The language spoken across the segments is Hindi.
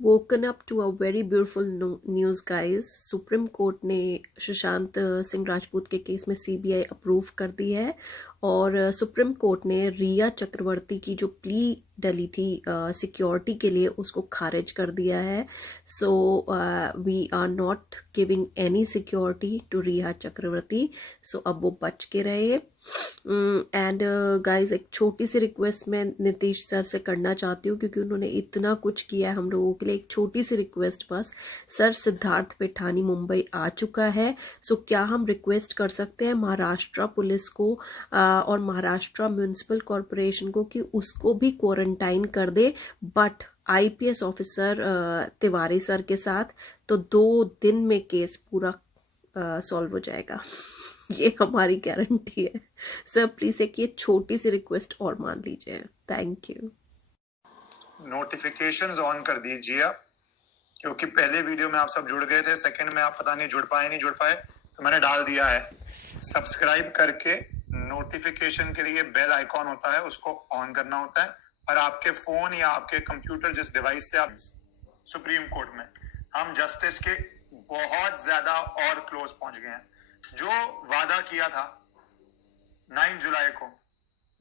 woken up to a very beautiful news guys. Supreme court ने सुशांत सिंह राजपूत के केस में सीबीआई अप्रूव कर दी है और सुप्रीम कोर्ट ने रिया चक्रवर्ती की जो प्ली डली थी सिक्योरिटी के लिए उसको खारिज कर दिया है. So we are not giving any security to Riya Chakraborty. So अब वो बच के रहे. एंड गाइज एक छोटी सी रिक्वेस्ट मैं नीतीश सर से करना चाहती हूँ क्योंकि उन्होंने इतना कुछ किया है हम लोगों के लिए. एक छोटी सी रिक्वेस्ट बस. सर सिद्धार्थ पिठानी मुंबई आ चुका है. सो क्या हम रिक्वेस्ट कर सकते हैं महाराष्ट्र पुलिस को और महाराष्ट्र म्यूनिसिपल कॉरपोरेशन को कि उसको भी क्वारंटाइन कर दे, but IPS officer Tiwari sir के साथ. तो 2 दिन में केस पूरा सॉल्व हो जाएगा. ये हमारी गारंटी है. सर प्लीज एक ये छोटी सी रिक्वेस्ट और मान लीजिए. Thank you. नोटिफिकेशंस ऑन कर दीजिए आप, क्योंकि पहले वीडियो में आप सब जुड़ गए थे, सेकंड में आप पता नहीं जुड़ पाए, तो मैंने डाल दिया है. सब्सक्राइब करके नोटिफिकेशन के लिए बेल आइकॉन होता है, उसको ऑन करना होता है. और आपके फोन या आपके कंप्यूटर जिस डिवाइस से आप सुप्रीम कोर्ट में हम जस्टिस के बहुत ज्यादा और क्लोज पहुंच गए हैं. जो वादा किया था 9 जुलाई को,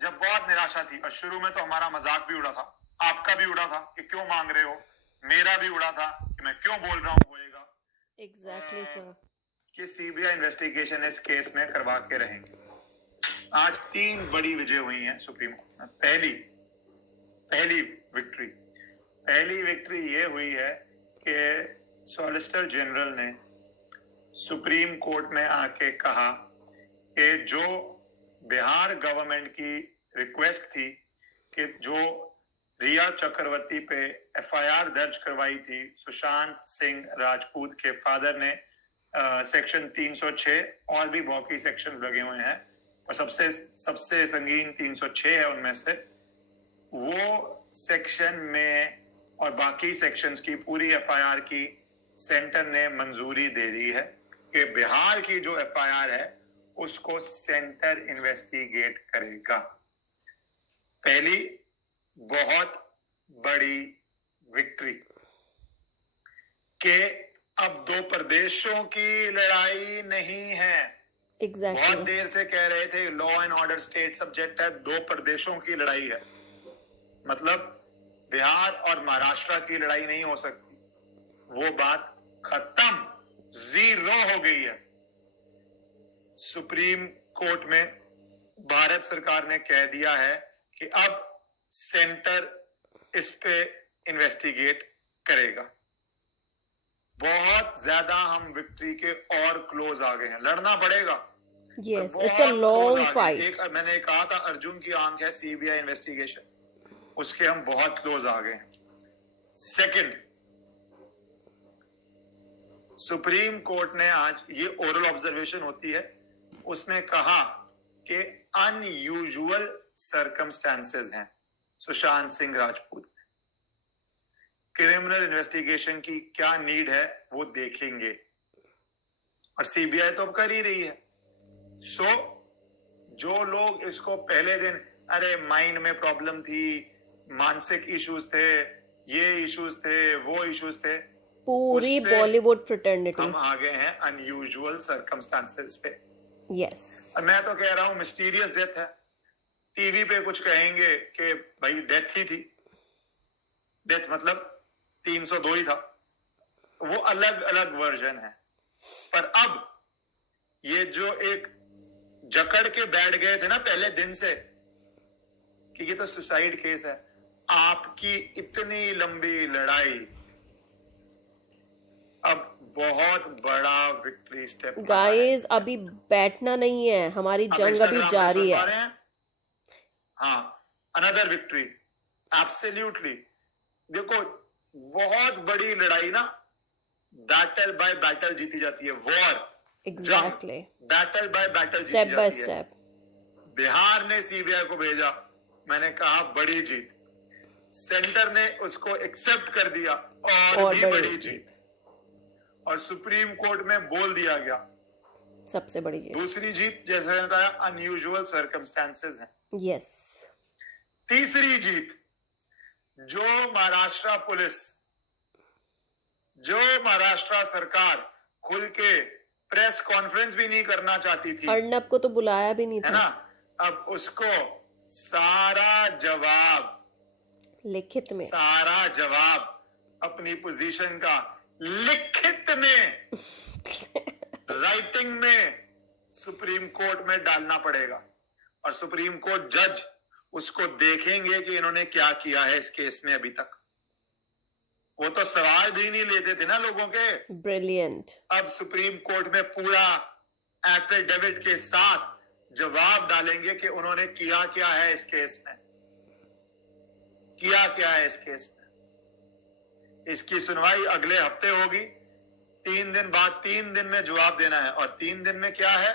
जब बहुत निराशा थी और शुरू में तो हमारा मजाक भी उड़ा था, आपका भी उड़ा था कि क्यों मांग रहे हो, मेरा भी उड़ा था कि मैं क्यों बोल रहा हूं होएगा. Exactly sir. कि सीबीआई इन्वेस्टिगेशन इस केस में करवा के रहेंगे. आज 3 बड़ी विजय हुई हैं सुप्रीम कोर्ट में. पहली विक्ट्री ये हुई है कि सॉलिसिटर जनरल ने सुप्रीम कोर्ट में आके कहा कि जो बिहार गवर्नमेंट की रिक्वेस्ट थी कि जो रिया चक्रवर्ती पे एफआईआर दर्ज करवाई थी सुशांत सिंह राजपूत के फादर ने, सेक्शन 306 और भी बाकी सेक्शंस लगे हुए हैं और सबसे संगीन 306 है उनमें से, वो सेक्शन में और बाकी सेक्शंस की पूरी एफआईआर की सेंटर ने मंजूरी दे दी है कि बिहार की जो एफआईआर है उसको सेंटर इन्वेस्टिगेट करेगा. पहली बहुत बड़ी विक्ट्री के अब 2 प्रदेशों की लड़ाई नहीं है. बहुत देर से कह रहे थे law and order state subject है, 2 प्रदेशों की लड़ाई है. मतलब बिहार और महाराष्ट्र की लड़ाई नहीं हो सकती. वो बात खत्म, जीरो हो गई है. सुप्रीम कोर्ट में भारत सरकार ने कह दिया है कि अब सेंटर इस पे इन्वेस्टिगेट करेगा. बहुत ज्यादा हम विक्ट्री के और क्लोज आ गए हैं. लड़ना पड़ेगा. Yes, it's a long fight. मैंने कहा था अर्जुन की आंख है सीबीआई इन्वेस्टिगेशन, उसके हम बहुत क्लोज आ गए हैं. सेकंड, सुप्रीम कोर्ट ने आज, ये ओरल ऑब्जर्वेशन होती है, उसमें कहा कि अनयूजुअल सर्कमस्टेंसेस हैं सुशांत सिंह राजपूत. क्रिमिनल इन्वेस्टिगेशन की क्या नीड है वो देखेंगे और सीबीआई तो अब कर ही रही है. सो जो लोग इसको पहले दिन अरे माइंड में प्रॉब्लम थी, मानसिक इश्यूज थे, ये इश्यूज थे, वो इश्यूज थे, पूरी बॉलीवुड फ्रेटर्निटी हम आ गए हैं अनयूजुअल सर्कमस्टेंसेस पे. यस. मैं तो कह रहा हूं मिस्टीरियस डेथ है. टीवी पे कुछ कहेंगे कि भाई डेथ ही थी, डेथ मतलब 302 ही था, वो अलग अलग वर्जन है. पर अब ये जो एक जकड़ के बैठ गए थे ना पहले दिन से कि ये तो सुसाइड केस है, आपकी इतनी लंबी लड़ाई अब बहुत बड़ा विक्ट्री स्टेप. गाइस अभी बैठना नहीं है, हमारी जंग अभी जारी है. हाँ, अनदर विक्ट्री, एब्सोल्युटली. देखो बहुत बड़ी लड़ाई ना बैटल बाय बैटल जीती जाती है. War exactly battle by battle step जीती बाय जाती है. स्टेप. बिहार ने सीबीआई को भेजा, मैंने कहा बड़ी जीत. सेंटर ने उसको एक्सेप्ट कर दिया और भी बड़ी जीत. और सुप्रीम कोर्ट में बोल दिया गया सबसे बड़ी जीत. दूसरी जीत जैसे मैंने बताया अनयूजुअल सर्कमस्टेंसेस हैं. यस. तीसरी जीत, जो महाराष्ट्र पुलिस जो महाराष्ट्र सरकार खुल के प्रेस कॉन्फ्रेंस भी नहीं करना चाहती थी, अर्नब को तो बुलाया भी नहीं है था, ना, अब उसको सारा जवाब अपनी पोजीशन का लिखित में राइटिंग में सुप्रीम कोर्ट में डालना पड़ेगा, और सुप्रीम कोर्ट जज उसको देखेंगे कि इन्होंने क्या किया है इस केस में अभी तक। वो तो सवाल भी नहीं लेते थे ना लोगों के। ब्रिलियंट। अब सुप्रीम कोर्ट में पूरा एफिडेविट के साथ जवाब डालेंगे कि उन्होंने किया क्या है इस केस में, किया क्या है इस केस में। इसकी सुनवाई अगले हफ्ते होगी, 3 दिन बाद 3 दिन में जवाब देना है। और 3 दिन में क्या है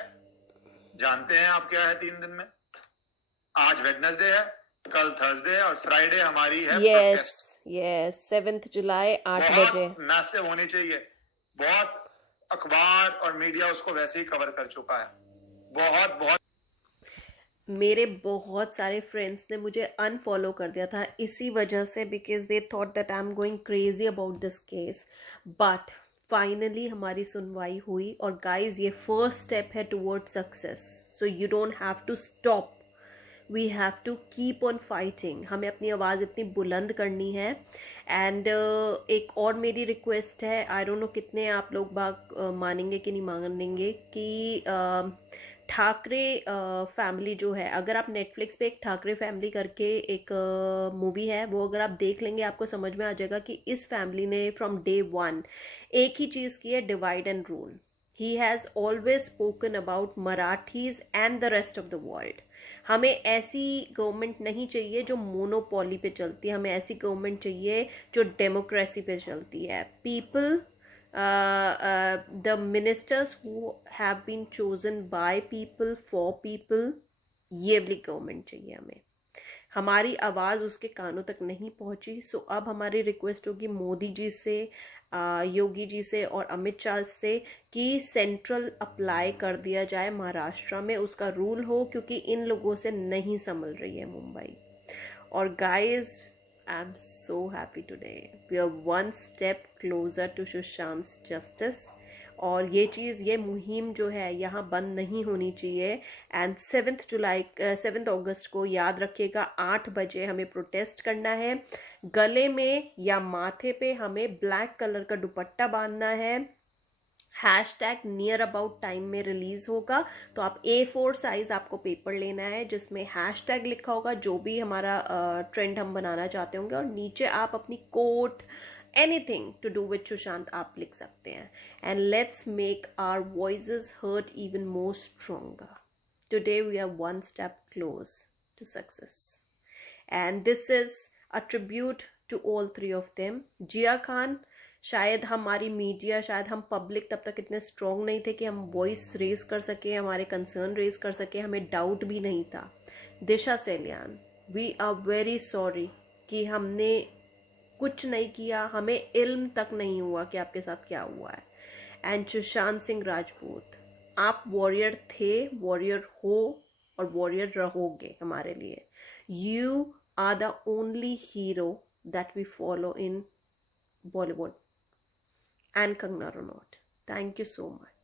जानते हैं आप, क्या है 3 दिन में? आज वेडनेसडे है, कल थर्सडे है, और फ्राइडे हमारी है प्रोटेस्ट। यस 7 जुलाई 8 बजे। मैसिव होनी चाहिए। बहुत अखबार और मीडिया उसको वैसे ही कवर कर चुका है। बहुत मेरे बहुत सारे फ्रेंड्स ने मुझे अनफॉलो कर दिया था इसी वजह से, because they thought that I am going crazy about this case. But finally हमारी सुनवाई हुई, और गाइज ये फर्स्ट स्टेप है toward success. So you don't have to stop, we have to keep on fighting. हमें अपनी आवाज़ इतनी बुलंद करनी है। एंड एक और मेरी रिक्वेस्ट है, आई डोंट नो कितने आप लोग मानेंगे कि नहीं मानेंगे, कि ठाकरे फैमिली जो है, अगर आप नेटफ्लिक्स पे एक ठाकरे फैमिली करके एक मूवी है, वो अगर आप देख लेंगे आपको समझ में आ जाएगा कि इस फैमिली ने फ्रॉम डे 1 एक ही चीज़ की है, divide and rule. He has always spoken about Marathis and the rest of the world. हमें ऐसी गवर्नमेंट नहीं चाहिए जो मोनोपोली पे चलती है, हमें ऐसी गवर्नमेंट चाहिए जो डेमोक्रेसी पे चलती है। People, the ministers who have been chosen by people for people, ये वाली गवर्नमेंट चाहिए हमें। हमारी आवाज़ उसके कानों तक नहीं पहुंची। सो अब हमारी रिक्वेस्ट होगी मोदी जी से, योगी जी से और अमित शाह से कि सेंट्रल अप्लाई कर दिया जाए महाराष्ट्र में, उसका रूल हो, क्योंकि इन लोगों से नहीं संभल रही है मुंबई। और guys, I'm so happy today. We are one step closer to Sushant's justice. और ये चीज़, ये मुहिम जो है यहाँ बंद नहीं होनी चाहिए। एंड 7 अगस्त को याद रखिएगा 8 बजे हमें प्रोटेस्ट करना है। गले में या माथे पे हमें ब्लैक कलर का दुपट्टा बांधना है। हैशटैग नियर अबाउट टाइम में रिलीज होगा, तो आप A4 साइज आपको पेपर लेना है जिसमें हैशटैग लिखा होगा, जो भी हमारा ट्रेंड हम बनाना चाहते होंगे, और नीचे आप अपनी quote, anything to do with Sushant आप लिख सकते हैं। And let's make our voices heard even more stronger. Today we are one step close to success, and this is a tribute to all 3 of them. जिया खान, शायद हमारी मीडिया, शायद हम पब्लिक तब तक इतने स्ट्रॉन्ग नहीं थे कि हम वॉइस रेज कर सके, हमारे कंसर्न रेज कर सके, हमें डाउट भी नहीं था। दिशा सेलियान, वी आर वेरी सॉरी कि हमने कुछ नहीं किया, हमें इल्म तक नहीं हुआ कि आपके साथ क्या हुआ है। एंड सुशांत सिंह राजपूत, आप वॉरियर थे, वॉरियर हो और वॉरियर रहोगे हमारे लिए। You are the only hero that we follow in Bollywood and Kangana Ranaut. Thank you so much.